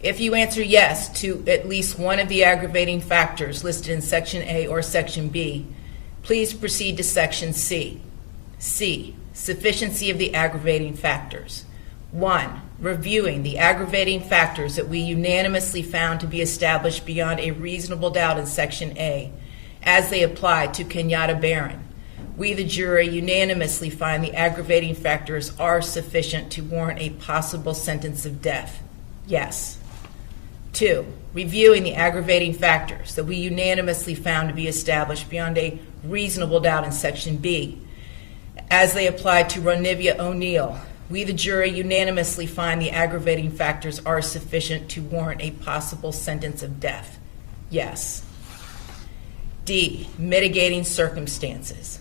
If you answer yes to at least one of the aggravating factors listed in Section A or Section B, please proceed to Section C. C, sufficiency of the aggravating factors. 1, reviewing the aggravating factors that we unanimously found to be established beyond a reasonable doubt in Section A, as they apply to Kenyatta Barron. We, the jury, unanimously find the aggravating factors are sufficient to warrant a possible sentence of death. Yes. 2, reviewing the aggravating factors that we unanimously found to be established beyond a reasonable doubt in Section B, as they apply to Ronivia O'Neill. We, the jury, unanimously find the aggravating factors are sufficient to warrant a possible sentence of death. Yes. D, mitigating circumstances.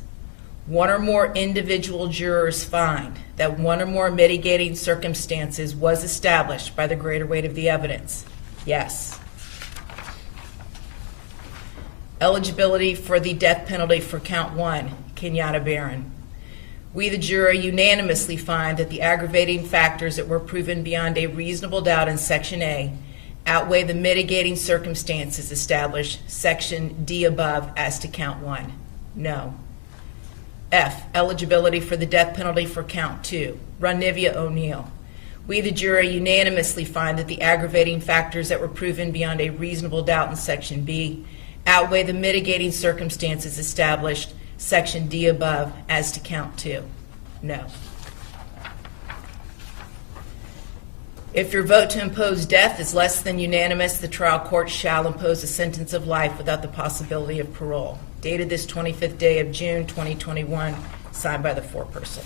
One or more individual jurors find that one or more mitigating circumstances was established by the greater weight of the evidence. Yes. Eligibility for the death penalty for count 1, Kenyatta Barron. We, the jury, unanimously find that the aggravating factors that were proven beyond a reasonable doubt in Section A outweigh the mitigating circumstances established Section D above as to count 1. No. F, eligibility for the death penalty for count 2, Ronivia O'Neill. We, the jury, unanimously find that the aggravating factors that were proven beyond a reasonable doubt in Section B outweigh the mitigating circumstances established Section D above as to count 2. No. If your vote to impose death is less than unanimous, the trial court shall impose a sentence of life without the possibility of parole. Dated this 25th day of June, 2021, signed by the foreperson.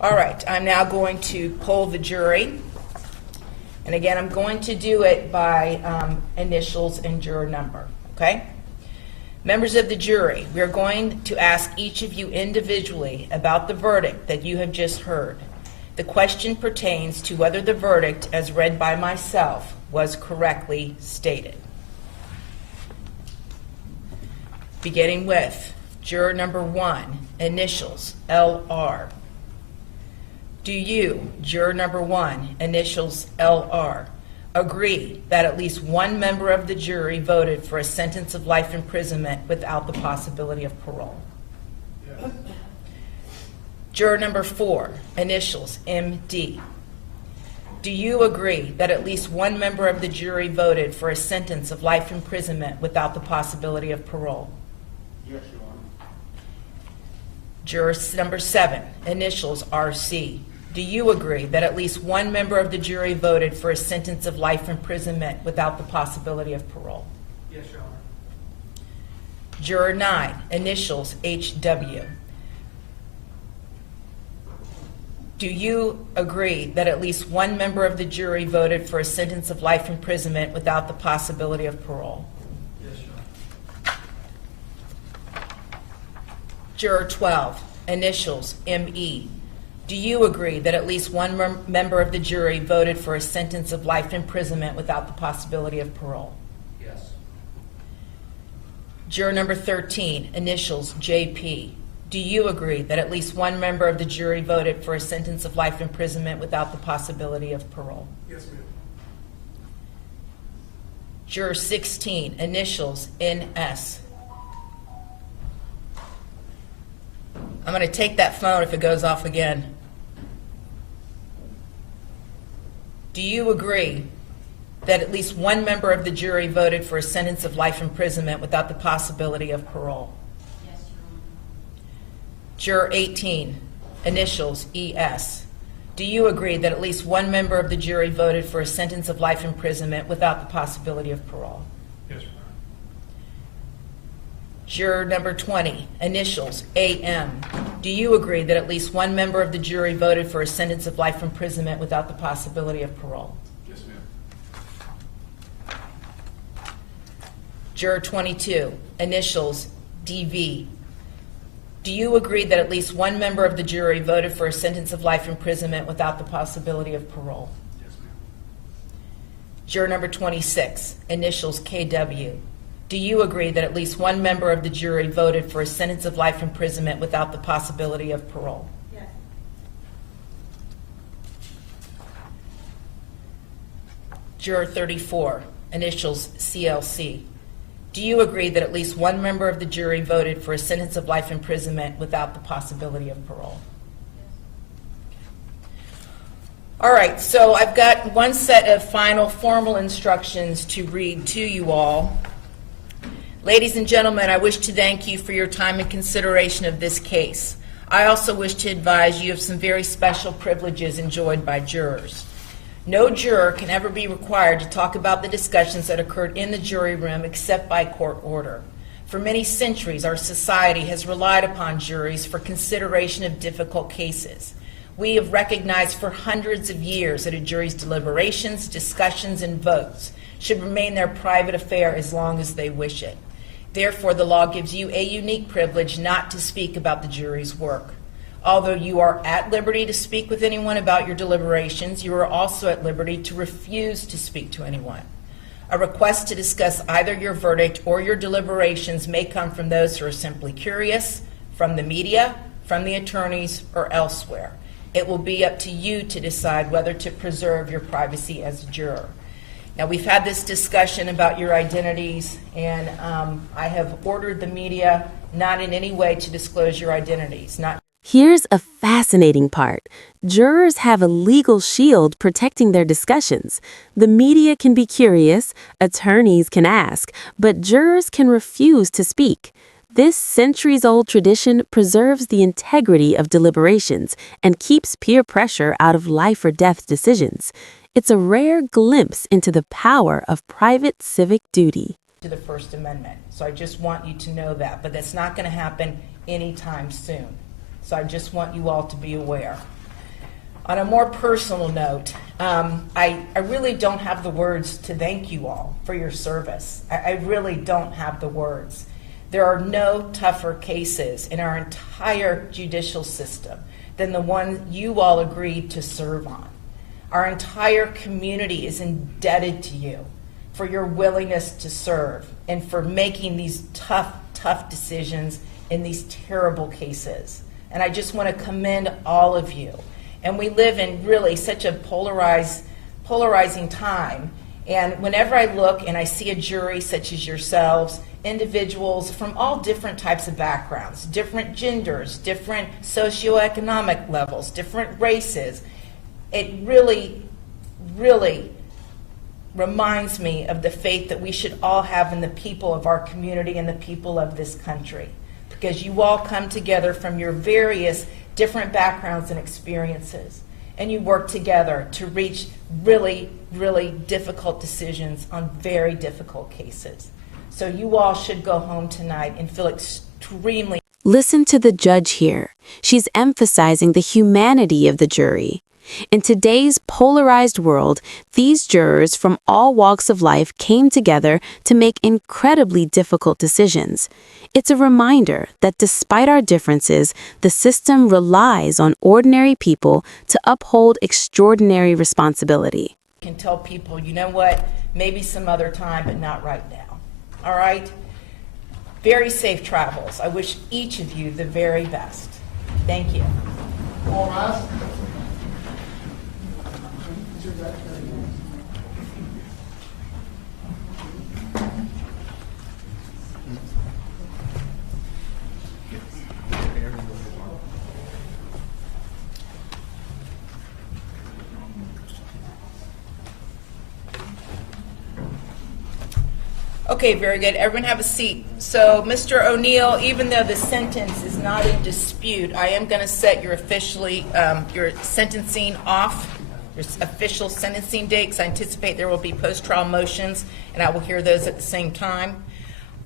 All right, I'm now going to poll the jury. And again, I'm going to do it by initials and juror number, okay? Members of the jury, we are going to ask each of you individually about the verdict that you have just heard. The question pertains to whether the verdict, as read by myself, was correctly stated. Beginning with juror number 1, initials LR. Do you, juror number 1, initials LR, agree that at least one member of the jury voted for a sentence of life imprisonment without the possibility of parole? Yes. Juror number 4, initials MD. Do you agree that at least one member of the jury voted for a sentence of life imprisonment without the possibility of parole? Yes, Your Honor. Juror number 7, initials RC. Do you agree that at least one member of the jury voted for a sentence of life imprisonment without the possibility of parole? Yes, Your Honor. Juror 9, initials HW. Do you agree that at least one member of the jury voted for a sentence of life imprisonment without the possibility of parole? Yes, Your Honor. Juror 12, initials ME. Do you agree that at least one member of the jury voted for a sentence of life imprisonment without the possibility of parole? Yes. Juror number 13, initials JP. Do you agree that at least one member of the jury voted for a sentence of life imprisonment without the possibility of parole? Yes, ma'am. Juror 16, initials NS. I'm going to take that phone if it goes off again. Do you agree that at least one member of the jury voted for a sentence of life imprisonment without the possibility of parole? Yes, Juror Your Honor. 18, initials ES. Do you agree that at least one member of the jury voted for a sentence of life imprisonment without the possibility of parole? Yes, Your Honor. Juror number 20, initials AM. Do you agree that at least one member of the jury voted for a sentence of life imprisonment without the possibility of parole? Yes, ma'am. Juror 22, initials DV. Do you agree that at least one member of the jury voted for a sentence of life imprisonment without the possibility of parole? Yes, ma'am. Juror number 26, initials KW. Do you agree that at least one member of the jury voted for a sentence of life imprisonment without the possibility of parole? Yes. Juror 34, initials CLC. Do you agree that at least one member of the jury voted for a sentence of life imprisonment without the possibility of parole? All right, so I've got one set of final formal instructions to read to you all. Ladies and gentlemen, I wish to thank you for your time and consideration of this case. I also wish to advise you of some very special privileges enjoyed by jurors. No juror can ever be required to talk about the discussions that occurred in the jury room except by court order. For many centuries, our society has relied upon juries for consideration of difficult cases. We have recognized for hundreds of years that a jury's deliberations, discussions, and votes should remain their private affair as long as they wish it. Therefore, the law gives you a unique privilege not to speak about the jury's work. Although you are at liberty to speak with anyone about your deliberations, you are also at liberty to refuse to speak to anyone. A request to discuss either your verdict or your deliberations may come from those who are simply curious, from the media, from the attorneys, or elsewhere. It will be up to you to decide whether to preserve your privacy as a juror. Now, we've had this discussion about your identities, and I have ordered the media not in any way to disclose your identities. Here's a fascinating part. Jurors have a legal shield protecting their discussions. The media can be curious, attorneys can ask, but jurors can refuse to speak. This centuries-old tradition preserves the integrity of deliberations and keeps peer pressure out of life or death decisions. It's a rare glimpse into the power of private civic duty. To the First Amendment. So I just want you to know that, but that's not going to happen anytime soon. So I just want you all to be aware. On a more personal note, I really don't have the words to thank you all for your service. I really don't have the words. There are no tougher cases in our entire judicial system than the one you all agreed to serve on. Our entire community is indebted to you for your willingness to serve and for making these tough decisions in these terrible cases. And I just want to commend all of you. And we live in really such a polarizing time. And whenever I look and I see a jury such as yourselves, individuals from all different types of backgrounds, different genders, different socioeconomic levels, different races, it really, really reminds me of the faith that we should all have in the people of our community and the people of this country. Because you all come together from your various different backgrounds and experiences, and you work together to reach really, really difficult decisions on very difficult cases. So you all should go home tonight and feel extremely... Listen to the judge here. She's emphasizing the humanity of the jury. In today's polarized world, these jurors from all walks of life came together to make incredibly difficult decisions. It's a reminder that despite our differences, the system relies on ordinary people to uphold extraordinary responsibility. Can tell people, you know what, maybe some other time, but not right now. All right? Very safe travels. I wish each of you the very best. Thank you. All rise. Okay, very good. Everyone have a seat. So, Mr. O'Neill, even though the sentence is not in dispute, I am going to set your your sentencing off, your official sentencing date, because I anticipate there will be post-trial motions, and I will hear those at the same time.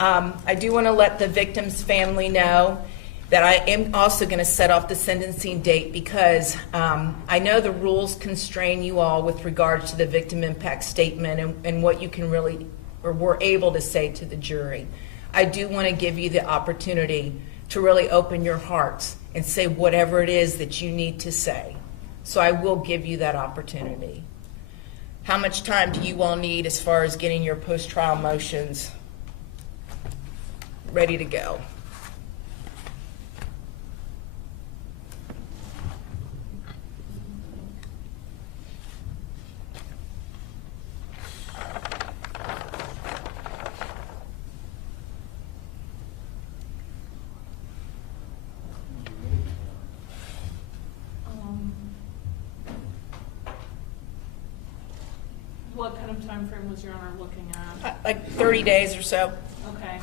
I do want to let the victim's family know that I am also going to set off the sentencing date because I know the rules constrain you all with regards to the victim impact statement and what you can really or were able to say to the jury. I do want to give you the opportunity to really open your hearts and say whatever it is that you need to say. So I will give you that opportunity. How much time do you all need as far as getting your post-trial motions ready to go? what kind of time frame was Your Honor looking at? Like 30 days or so. Okay.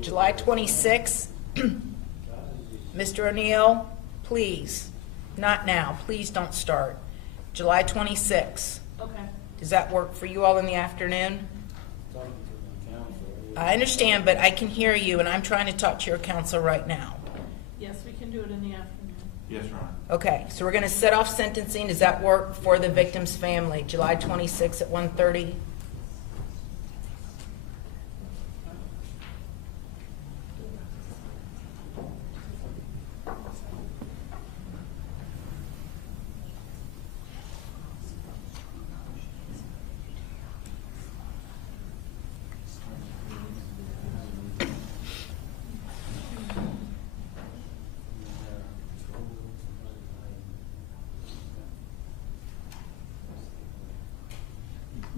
July 26th. Mr. O'Neill, please, not now, please don't start. July 26th. Okay. Does that work for you all in the afternoon? I understand, but I can hear you, and I'm trying to talk to your counsel right now. Yes, we can do it in the afternoon. Yes, Your Honor. Okay, so we're going to set off sentencing. Does that work for the victim's family? July 26th at 1:30?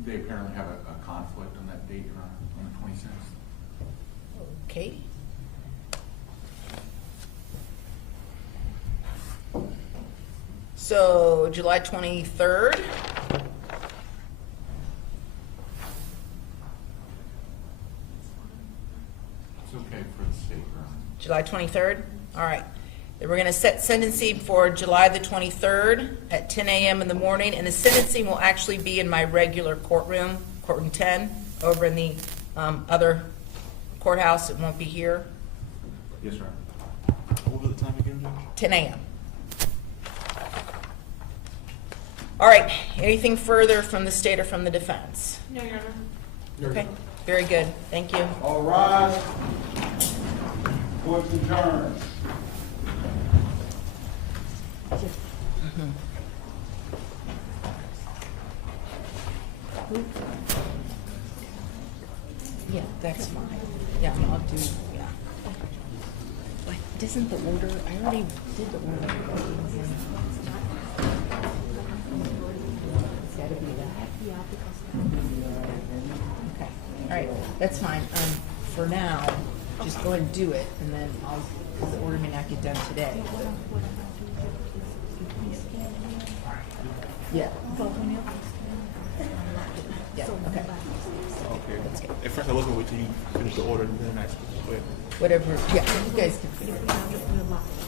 They apparently have a conflict on that date, Your Honor, on the 26th. Okay. So, July 23rd? It's okay for the state, Your Honor. July 23rd? All right. Then we're going to set sentencing for July the 23rd at 10 a.m. in the morning, and the sentencing will actually be in my regular courtroom, courtroom 10, over in the other courthouse. It won't be here. Yes, Your Honor. What was the time again, Judge? 10 a.m. All right. Anything further from the state or from the defense? No, Your Honor. Okay. Very good. Thank you. All rise. Court's adjourned. Yeah, that's fine. Yeah, I'll do, yeah. But doesn't the order, I already did the order. It's gotta be that. Okay, all right, that's fine. For now, just go ahead and do it, and then I'll, because the order may not get done today. Yeah. Yeah, okay. Okay. At first I wasn't waiting till you finish the order and then I wait. Whatever, yeah, you guys can figure it out.